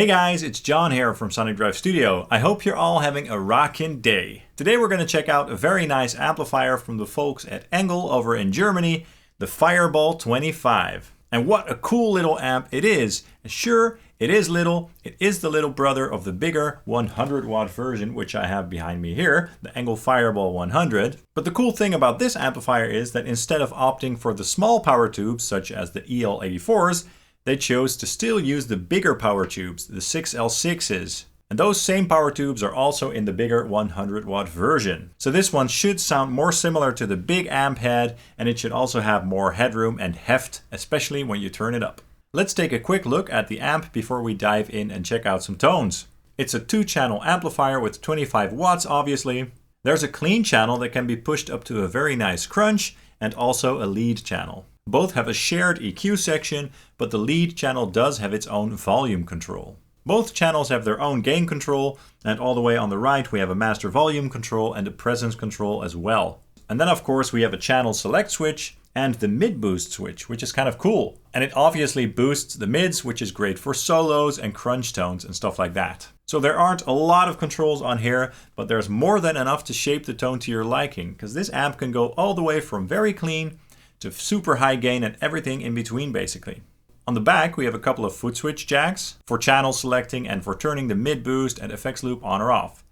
Hey guys, it's John here from Sonic Drive Studio. I hope you're all having a rockin' day. Today we're going to check out a very nice amplifier from the folks at ENGL over in Germany, the Fireball 25. And what a cool little amp it is. Sure, it is little. It is the little brother of the bigger 100 watt version, which I have behind me here, the ENGL Fireball 100. But the cool thing about this amplifier is that instead of opting for the small power tubes, such as the EL84s, they chose to still use the bigger power tubes, the 6L6s. And those same power tubes are also in the bigger 100 watt version. So this one should sound more similar to the big amp head, and it should also have more headroom and heft, especially when you turn it up. Let's take a quick look at the amp before we dive in and check out some tones. It's a 2-channel amplifier with 25 watts obviously. There's a clean channel that can be pushed up to a very nice crunch, and also a lead channel. Both have a shared EQ section, but the lead channel does have its own volume control. Both channels have their own gain control, and all the way on the right we have a master volume control and a presence control as well. And then of course we have a channel select switch and the mid boost switch, which is kind of cool. And it obviously boosts the mids, which is great for solos and crunch tones and stuff like that. So there aren't a lot of controls on here, but there's more than enough to shape the tone to your liking, because this amp can go all the way from very clean to super high gain and everything in between basically. On the back we have a couple of foot switch jacks for channel selecting and for turning the mid boost and effects loop on or off.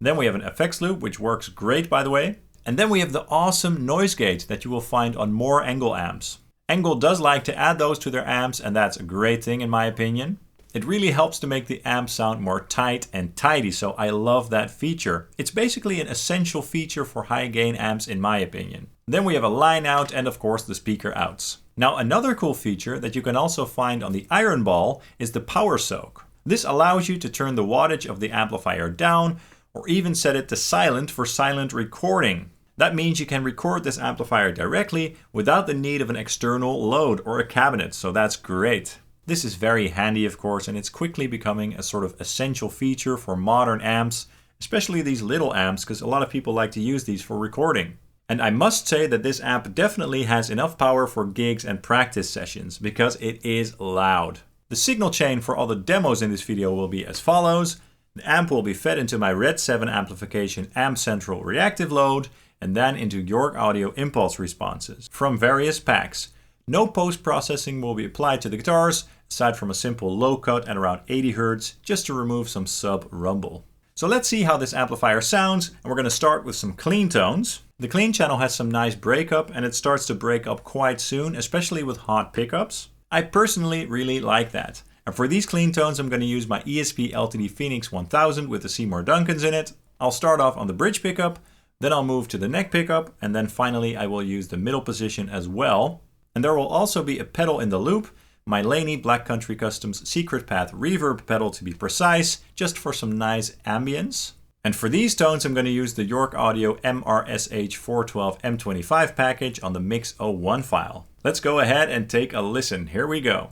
Then we have an effects loop, which works great by the way. And then we have the awesome noise gate that you will find on more ENGL amps. ENGL does like to add those to their amps, and that's a great thing in my opinion. It really helps to make the amp sound more tight and tidy, so I love that feature. It's basically an essential feature for high gain amps in my opinion. Then we have a line out and of course the speaker outs. Now another cool feature that you can also find on the Iron Ball is the power soak. This allows you to turn the wattage of the amplifier down or even set it to silent for silent recording. That means you can record this amplifier directly without the need of an external load or a cabinet, so that's great. This is very handy of course, and it's quickly becoming a sort of essential feature for modern amps, especially these little amps, because a lot of people like to use these for recording. And I must say that this amp definitely has enough power for gigs and practice sessions, because it is loud. The signal chain for all the demos in this video will be as follows. The amp will be fed into my RedSeven Amplification Amp Central Reactive load, and then into York Audio impulse responses from various packs. No post-processing will be applied to the guitars, aside from a simple low cut at around 80 Hz, just to remove some sub-rumble. So let's see how this amplifier sounds, and we're going to start with some clean tones. The clean channel has some nice breakup, and it starts to break up quite soon, especially with hot pickups. I personally really like that. And for these clean tones I'm going to use my ESP LTD Phoenix 1000 with the Seymour Duncans in it. I'll start off on the bridge pickup, then I'll move to the neck pickup, and then finally I will use the middle position as well. And there will also be a pedal in the loop, my Laney Black Country Customs Secret Path Reverb pedal to be precise, just for some nice ambience. And for these tones I'm going to use the York Audio MRSH 412 M25 package on the Mix 01 file. Let's go ahead and take a listen. Here we go.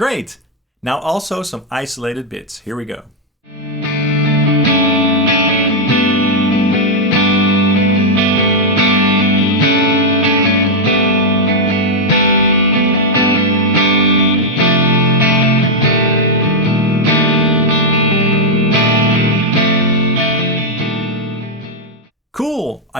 Great! Now also some isolated bits. Here we go.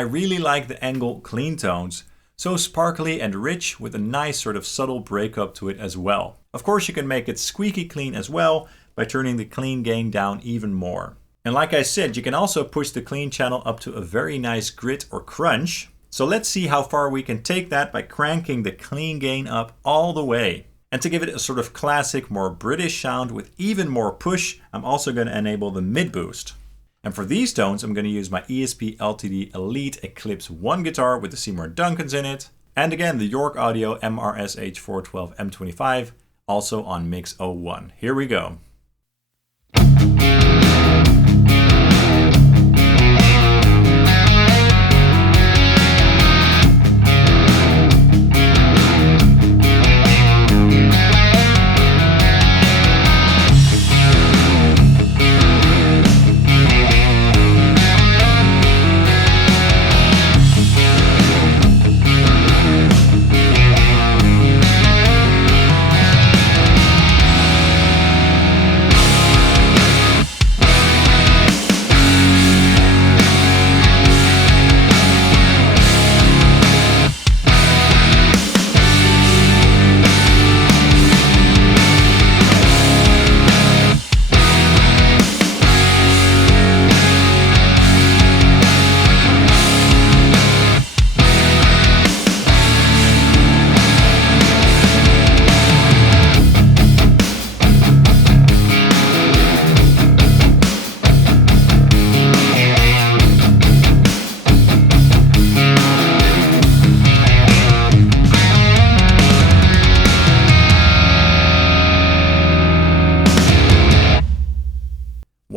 I really like the ENGL clean tones. So sparkly and rich with a nice sort of subtle breakup to it as well. Of course you can make it squeaky clean as well by turning the clean gain down even more. And like I said, you can also push the clean channel up to a very nice grit or crunch. So let's see how far we can take that by cranking the clean gain up all the way. And to give it a sort of classic, more British sound with even more push, I'm also going to enable the mid boost. And for these tones, I'm going to use my ESP LTD-Elite Eclipse I guitar with the Seymour Duncans in it. And again, the York Audio MRSH 412 M25, also on Mix 01. Here we go.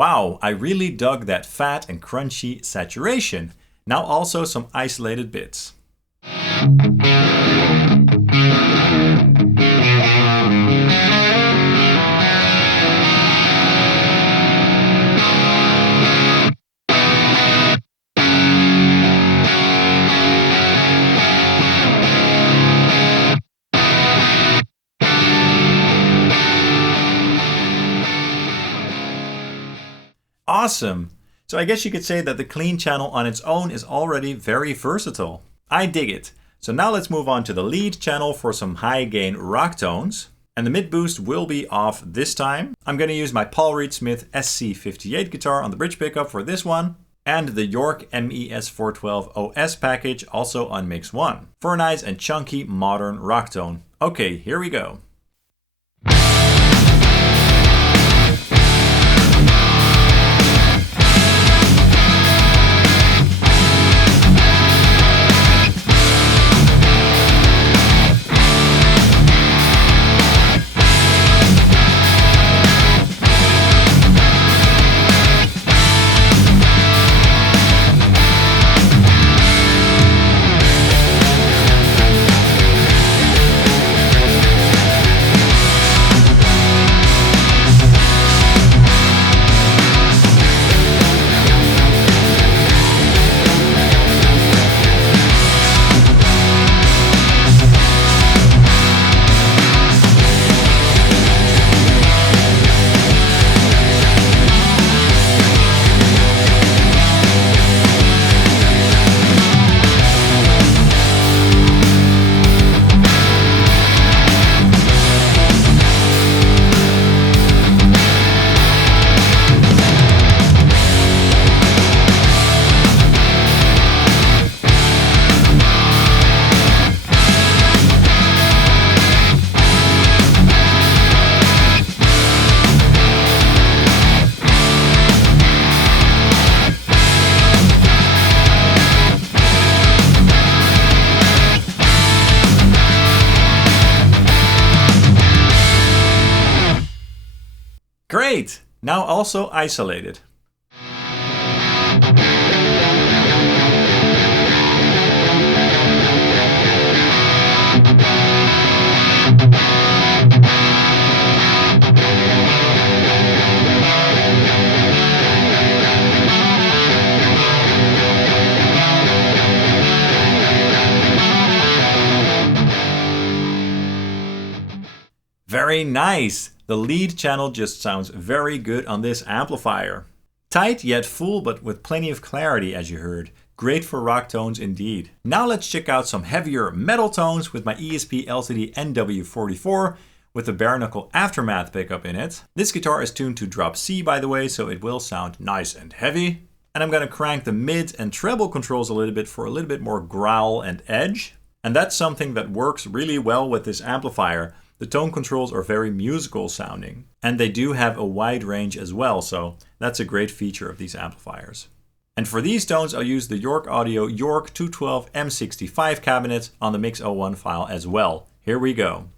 Wow, I really dug that fat and crunchy saturation. Now also some isolated bits. Awesome! So I guess you could say that the clean channel on its own is already very versatile. I dig it. So now let's move on to the lead channel for some high gain rock tones. And the mid boost will be off this time. I'm going to use my Paul Reed Smith SC58 guitar on the bridge pickup for this one. And the York MES 412 OS package also on Mix 1. For a nice and chunky modern rock tone. Okay, here we go. Great! Now also isolated. Very nice! The lead channel just sounds very good on this amplifier. Tight yet full, but with plenty of clarity, as you heard. Great for rock tones indeed. Now let's check out some heavier metal tones with my ESP LTD NW44 with the bare knuckle Aftermath pickup in it. This guitar is tuned to drop C, by the way, so it will sound nice and heavy. And I'm gonna crank the mid and treble controls a little bit for a little bit more growl and edge. And that's something that works really well with this amplifier. The tone controls are very musical sounding. And they do have a wide range as well, so that's a great feature of these amplifiers. And for these tones, I'll use the York Audio York 212 M65 cabinet on the Mix 01 file as well. Here we go.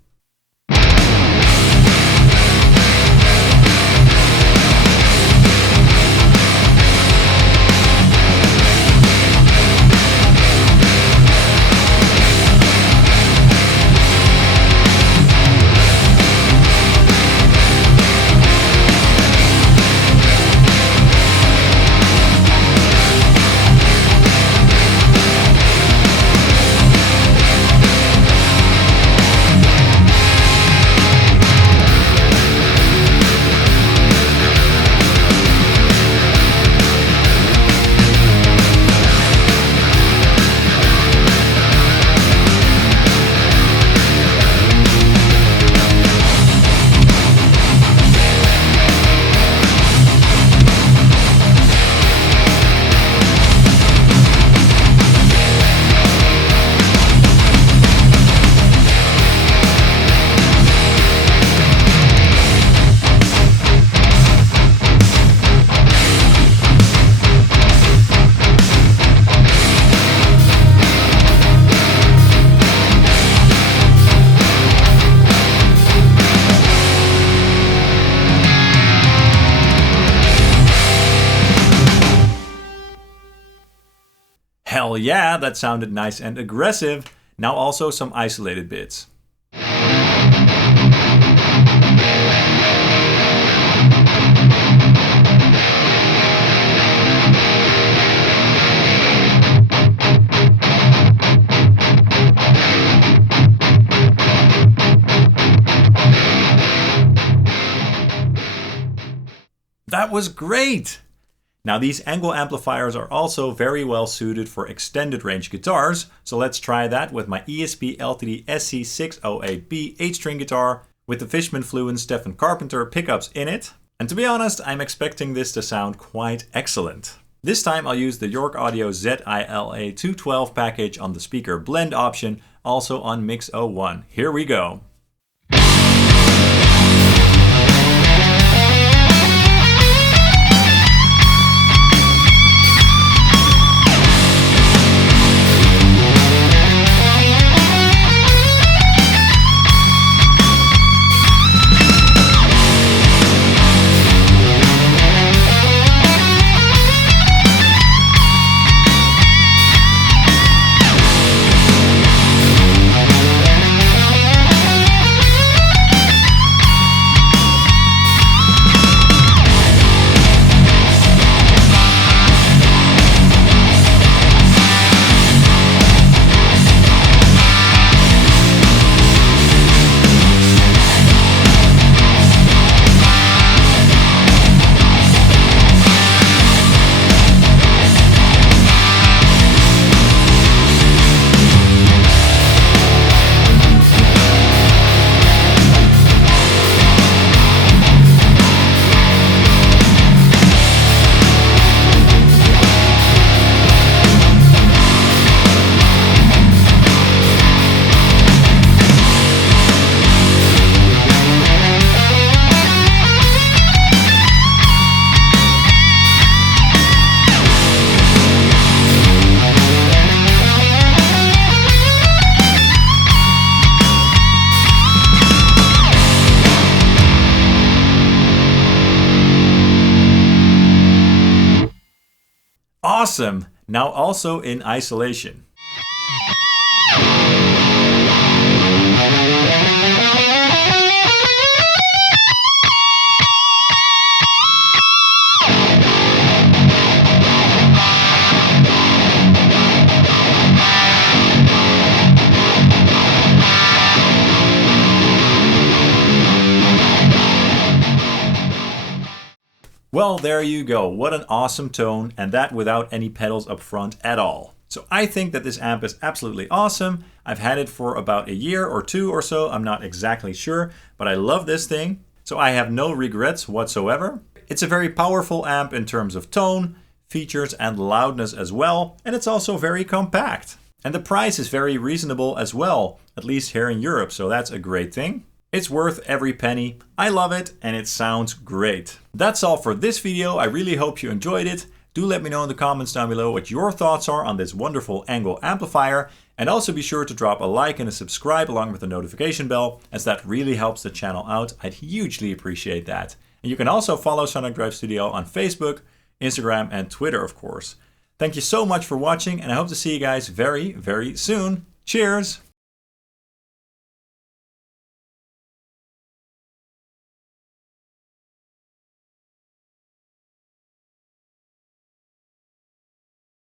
Hell yeah, that sounded nice and aggressive. Now also some isolated bits. That was great! Now these ENGL amplifiers are also very well suited for extended range guitars, so let's try that with my ESP LTD SC608B 8-string guitar with the Fishman Fluence Stephen Carpenter pickups in it. And to be honest, I'm expecting this to sound quite excellent. This time I'll use the York Audio ZILA 212 package on the speaker blend option, also on Mix 01. Here we go. Awesome! Now also in isolation. Well, there you go. What an awesome tone, and that without any pedals up front at all. So I think that this amp is absolutely awesome. I've had it for about a year or two or so. I'm not exactly sure, but I love this thing. So I have no regrets whatsoever. It's a very powerful amp in terms of tone, features, and loudness as well. And it's also very compact. And the price is very reasonable as well, at least here in Europe. So that's a great thing. It's worth every penny. I love it and it sounds great. That's all for this video. I really hope you enjoyed it. Do let me know in the comments down below what your thoughts are on this wonderful ENGL amplifier. And also be sure to drop a like and a subscribe along with the notification bell, as that really helps the channel out. I'd hugely appreciate that. And you can also follow Sonic Drive Studio on Facebook, Instagram, and Twitter, of course. Thank you so much for watching, and I hope to see you guys very, very soon. Cheers!